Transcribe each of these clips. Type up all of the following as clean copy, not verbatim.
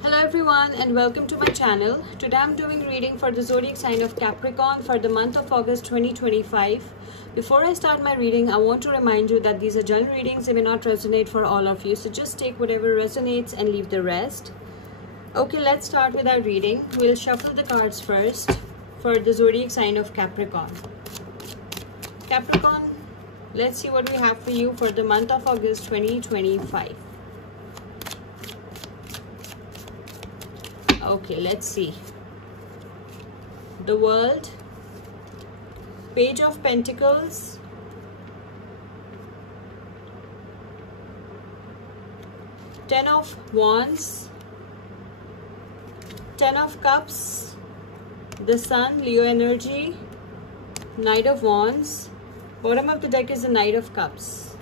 Hello everyone and welcome to my channel. Today I'm doing reading for the zodiac sign of Capricorn for the month of August 2025. Before I start my reading, I want to remind you that these are general readings. They may not resonate for all of you, so just take whatever resonates and leave the rest. Okay, let's start with our reading. We'll shuffle the cards first for the zodiac sign of Capricorn. Capricorn, let's see what we have for you for the month of August 2025. Okay, let's see. The World, Page of Pentacles, Ten of Wands, Ten of Cups, the Sun, Leo energy, Knight of Wands. Bottom of the deck is the Knight of Cups.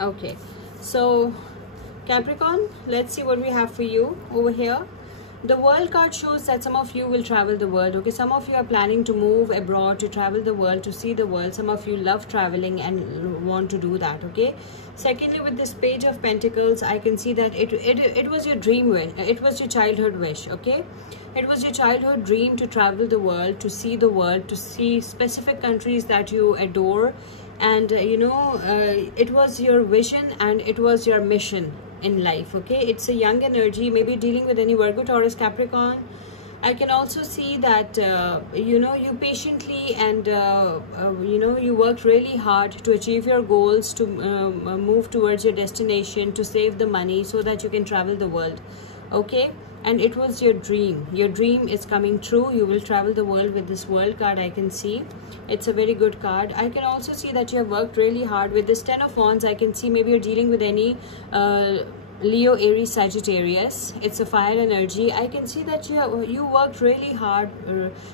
Okay, so Capricorn, let's see what we have for you over here. The World card shows that some of you will travel the world. Okay, some of you are planning to move abroad, to travel the world, to see the world. Some of you love traveling and want to do that. Okay, secondly, with this Page of Pentacles, I can see that it was your dream wish. It was your childhood wish. Okay, it was your childhood dream to travel the world, to see the world, to see specific countries that you adore, and it was your vision and it was your mission in life. Okay, it's a young energy, maybe dealing with any Virgo, Taurus, Capricorn. I can also see that you patiently and you worked really hard to achieve your goals, to move towards your destination, to save the money so that you can travel the world. Okay, and it was your dream. Your dream is coming true. You will travel the world with this World card. I can see it's a very good card. I can also see that you have worked really hard with this Ten of Wands. I can see maybe you're dealing with any Leo, Aries, Sagittarius. It's a fire energy. I can see that you worked really hard.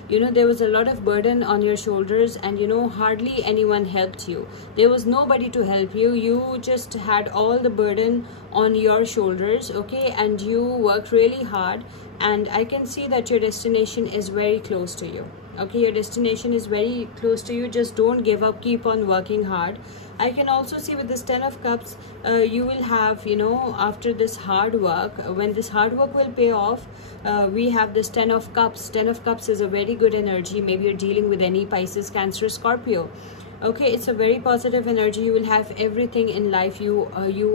There was a lot of burden on your shoulders, and hardly anyone helped you. There was nobody to help you. You just had all the burden on your shoulders. Okay, and you worked really hard, and I can see that your destination is very close to you. Okay, your destination is very close to you. Just don't give up, keep on working hard. I can also see with this Ten of Cups, you will have, after this hard work, when this hard work will pay off, we have this Ten of Cups. Ten of Cups is a very good energy. Maybe you're dealing with any Pisces, Cancer, Scorpio. Okay, it's a very positive energy. You will have everything in life. You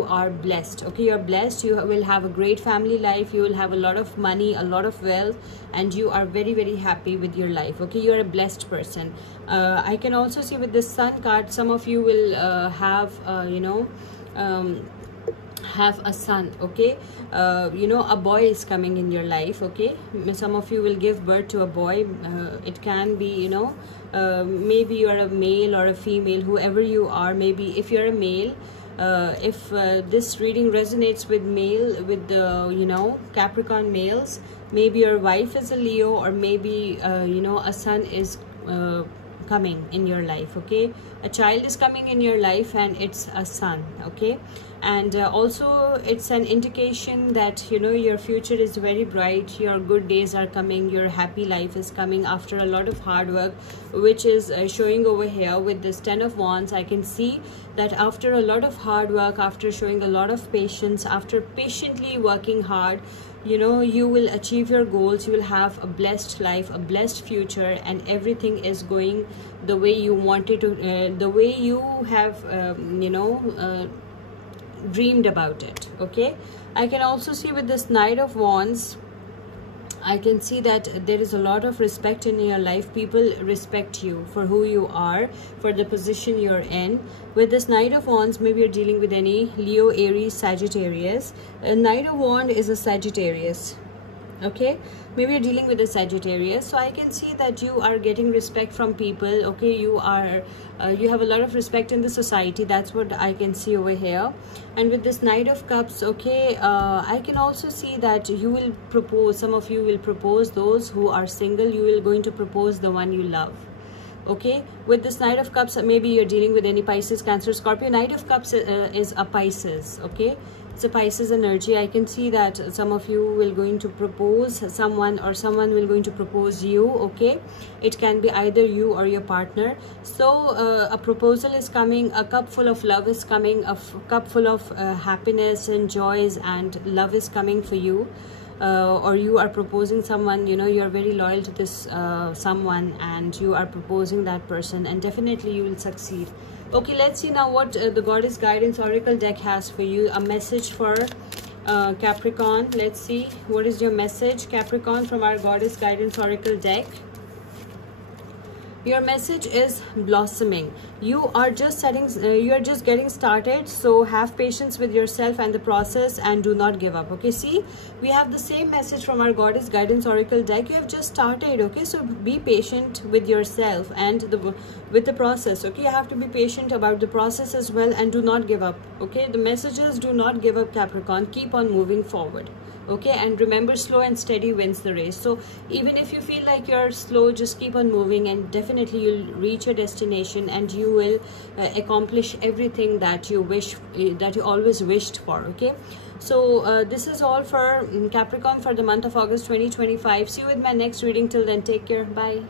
are blessed. Okay, you're blessed. You will have a great family life. You will have a lot of money, a lot of wealth, and you are very, very happy with your life. Okay, you're a blessed person. I can also see with the Sun card, some of you will have a son. Okay, a boy is coming in your life. Okay, some of you will give birth to a boy. It can be maybe you are a male or a female, whoever you are. Maybe if you're a male, if this reading resonates with the Capricorn males, maybe your wife is a Leo, or maybe a son is coming in your life. Okay, a child is coming in your life and it's a son. Okay, and also it's an indication that your future is very bright. Your good days are coming. Your happy life is coming after a lot of hard work, which is showing over here with this Ten of Wands. I can see that after a lot of hard work, after showing a lot of patience, after patiently working hard, you will achieve your goals. You will have a blessed life, a blessed future, and everything is going the way you wanted to, the way you have dreamed about it. Okay, I can also see with this Knight of Wands, I can see that there is a lot of respect in your life. People respect you for who you are, for the position you're in. With this Knight of Wands, maybe you're dealing with any Leo, Aries, Sagittarius. A Knight of Wands is a Sagittarius. Okay, maybe you're dealing with a Sagittarius. So I can see that you are getting respect from people. Okay, you have a lot of respect in the society. That's what I can see over here. And with this Knight of Cups, okay, I can also see that you will propose. Some of you will propose. Those who are single, you will going to propose the one you love. Okay, with this Knight of Cups, maybe you're dealing with any Pisces, Cancer, Scorpio. Knight of Cups is a Pisces. Okay, it's a Pisces energy. I can see that some of you will going to propose someone, or someone will going to propose you. Okay, it can be either you or your partner. So a proposal is coming, a cup full of love is coming, a cup full of happiness and joys and love is coming for you. Or you are proposing someone, you know, you are very loyal to this someone, and you are proposing that person, and definitely you will succeed. Okay, let's see now what the Goddess Guidance Oracle deck has for you. A message for Capricorn. Let's see what is your message, Capricorn, from our Goddess Guidance Oracle deck. Your message is blossoming. You are just getting started, so have patience with yourself and the process, and do not give up. Okay, see, we have the same message from our Goddess Guidance Oracle deck. You have just started. Okay, so be patient with yourself and with the process. Okay, you have to be patient about the process as well, and do not give up. Okay, the messages: do not give up, Capricorn. Keep on moving forward. Okay, and remember, slow and steady wins the race. So even if you feel like you're slow, just keep on moving, and definitely you'll reach your destination, and you will accomplish everything that you wish, that you always wished for. Okay, so this is all for Capricorn for the month of August 2025. See you with my next reading. Till then, take care. Bye.